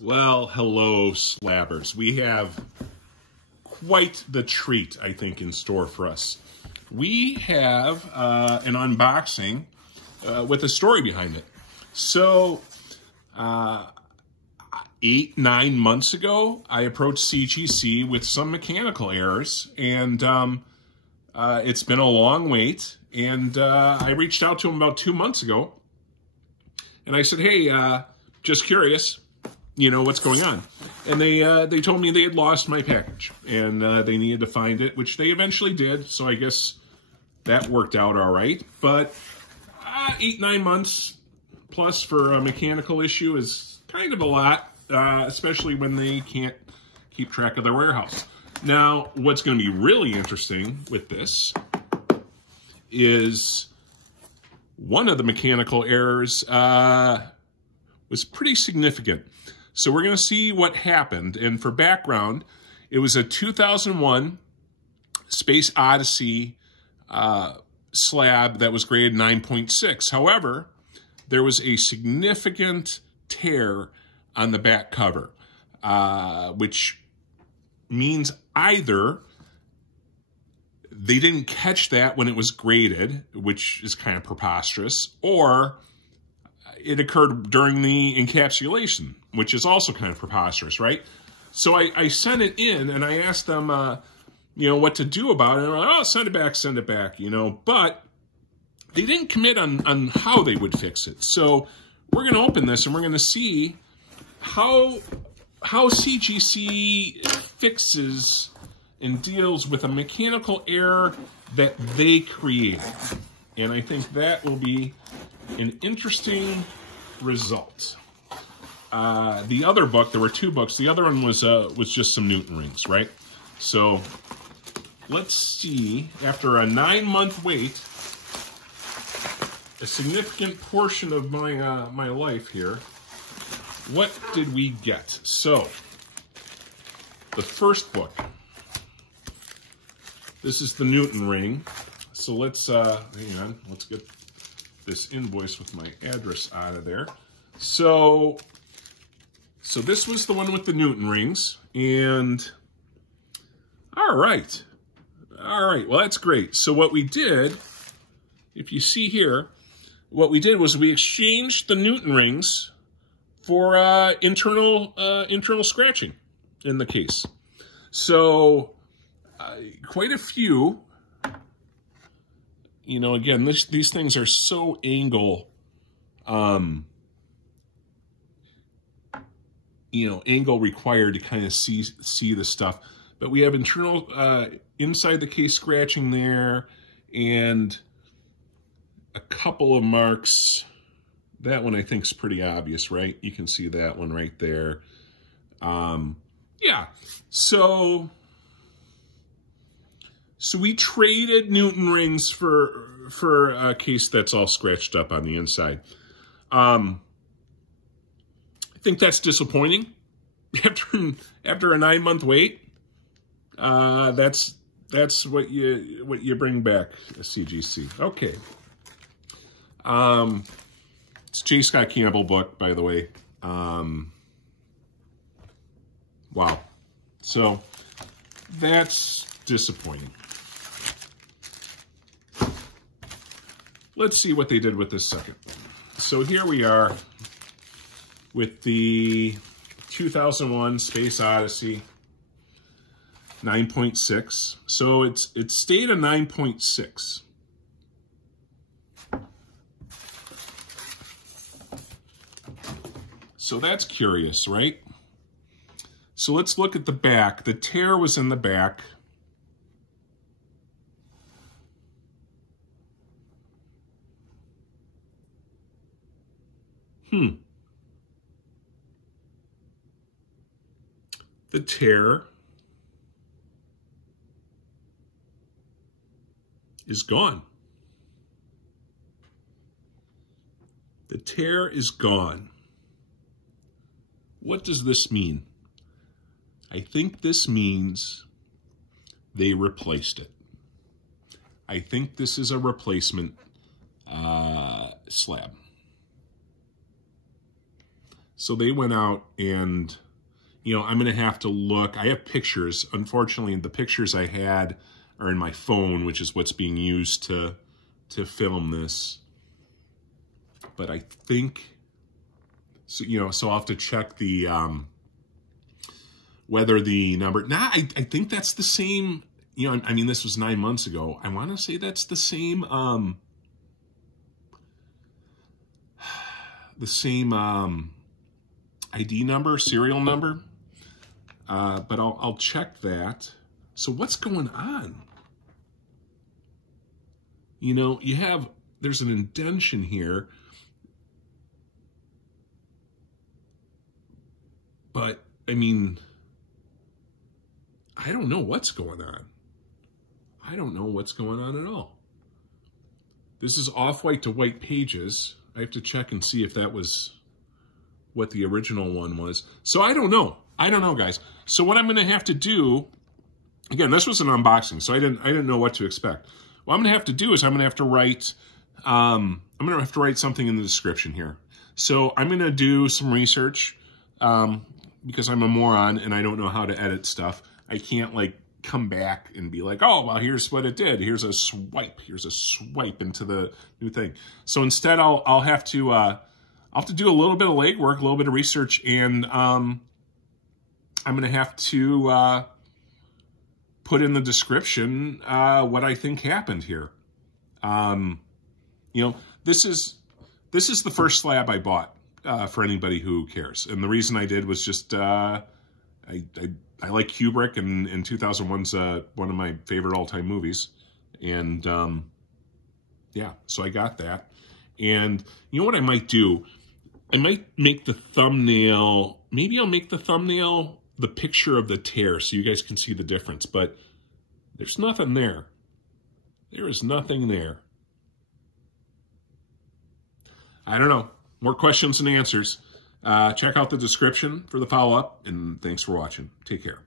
Well, hello, slabbers. We have quite the treat, I think, in store for us. We have an unboxing with a story behind it. So, 8-9 months ago, I approached CGC with some mechanical errors, and it's been a long wait. And I reached out to them about 2 months ago, and I said, hey, just curious, you know, what's going on? And they told me they had lost my package, and they needed to find it, which they eventually did, so I guess that worked out all right. But 8-9 months plus for a mechanical issue is kind of a lot, especially when they can't keep track of their warehouse. Now, what's going to be really interesting with this is one of the mechanical errors was pretty significant. So we're going to see what happened. And for background, it was a 2001 Space Odyssey slab that was graded 9.6. However, there was a significant tear on the back cover, which means either they didn't catch that when it was graded, which is kind of preposterous, or it occurred during the encapsulation, which is also kind of preposterous, right? So I sent it in, and I asked them, you know, what to do about it. And they're like, oh, send it back, you know. But they didn't commit on how they would fix it. So we're going to open this, and we're going to see how CGC fixes and deals with a mechanical error that they created. And I think that will be an interesting result. The other book, there were two books. The other one was just some Newton rings, right? So let's see, after a 9-month wait, a significant portion of my my life here, what did we get? So the first book, this is the Newton ring. So let's hang on, let's get this invoice with my address out of there. So this was the one with the Newton rings, and all right, well, that's great. So what we did, if you see here, what we did was we exchanged the Newton rings for internal scratching in the case. So quite a few. You know, again, these things are so angle, you know, angle required to kind of see the stuff. But we have internal, inside the case scratching there, and a couple of marks. That one I think is pretty obvious, right? You can see that one right there. Yeah, so we traded Newton rings for a case that's all scratched up on the inside. I think that's disappointing. After a 9-month wait, that's what you bring back, CGC. Okay. It's J. Scott Campbell book, by the way. Wow. So that's disappointing. Let's see what they did with this second. So here we are with the 2001 Space Odyssey 9.6. So it stayed a 9.6. So that's curious, right? So let's look at the back. The tear was in the back. The tear is gone. The tear is gone. What does this mean? I think this means they replaced it. I think this is a replacement slab. So they went out and, you know, I'm going to have to look. I have pictures. Unfortunately, the pictures I had are in my phone, which is what's being used to film this. But I think, so, you know, so I'll have to check the, whether the number, I think that's the same, you know, I mean, this was 9 months ago. I want to say that's the same ID number, serial number, but I'll check that. So what's going on? You know, there's an indentation here, but I mean, I don't know what's going on. I don't know what's going on at all. This is off-white to white pages. I have to check and see if that was what the original one was. So I don't know. I don't know, guys. So what I'm going to have to do, again, this was an unboxing, so I didn't know what to expect. What I'm going to have to do is I'm going to have to write something in the description here. So I'm going to do some research because I'm a moron and I don't know how to edit stuff. I can't like come back and be like, oh, well, here's what it did. Here's a swipe into the new thing. So instead, I'll have to do a little bit of legwork, a little bit of research, and I'm going to have to put in the description what I think happened here. You know, this is the first slab I bought for anybody who cares, and the reason I did was just I like Kubrick, and 2001's one of my favorite all-time movies, and yeah, so I got that. And you know what I might do? I might make the thumbnail, maybe I'll make the thumbnail the picture of the tear so you guys can see the difference, but there's nothing there. There is nothing there. I don't know. More questions and answers. Check out the description for the follow-up, and thanks for watching. Take care.